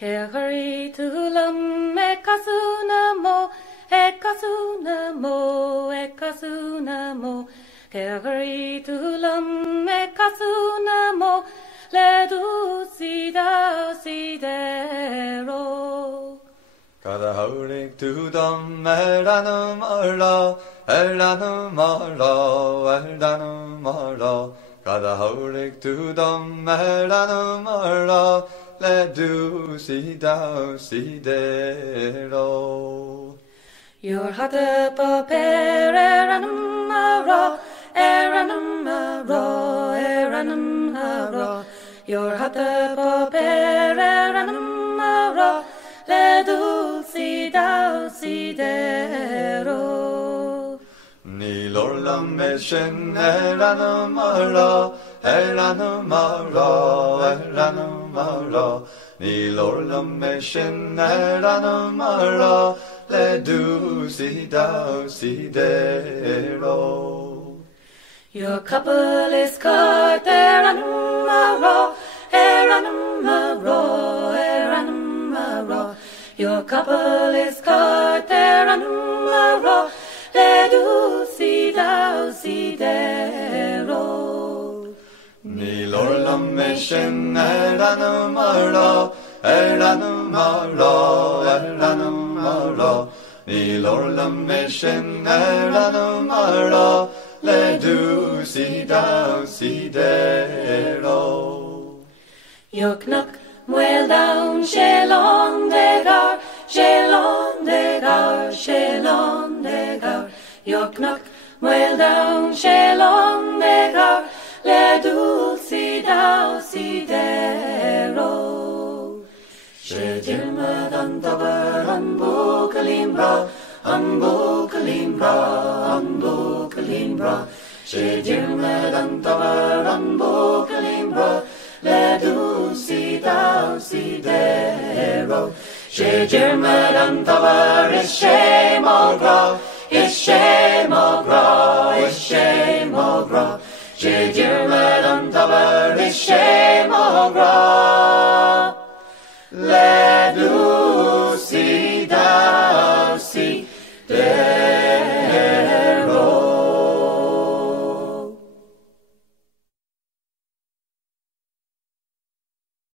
Kehari tulam ekasunamo, ekasunamo, ekasunamo. Kehari tulam ekasunamo, ledu sida sidero. Kadahaurik tudam eranum ara, eranum ara, eranum ara. Kadahaurik tudam eranum ara, ledu sida sidero. Your hata paper eranum ara, eranum ara, eranum ara. Your hata paper eranum ara, ledu sida sidero. Ni lorlam meshen eranum ara, eranum ara, eranum ara. Ni lorlam meshen eranum ara, ledu sida sidero. Your couple is caught eranum ara, eranum ara, eranum ara. Your couple is caught eranum ara, ledu sida sidero. Ni lorlam meshen eranum ara, eranum ara, eranum ara. Ni lorlam meshen eranum ara, ledu sida sidero. Your knuck well down shelon degar, shelon degar, shelon degar. Your knuck well down shelon degar, ledu sida sidero. Shejilma dantavar anbukalimbra, anbukalimbra, anbukalimbra. Shejilma dantavar anbukalimbra, ledu sida sidero. Shejilma dantavar ishemogra, ishemogra, ishemogra. Shejilma dantavar ishemogra.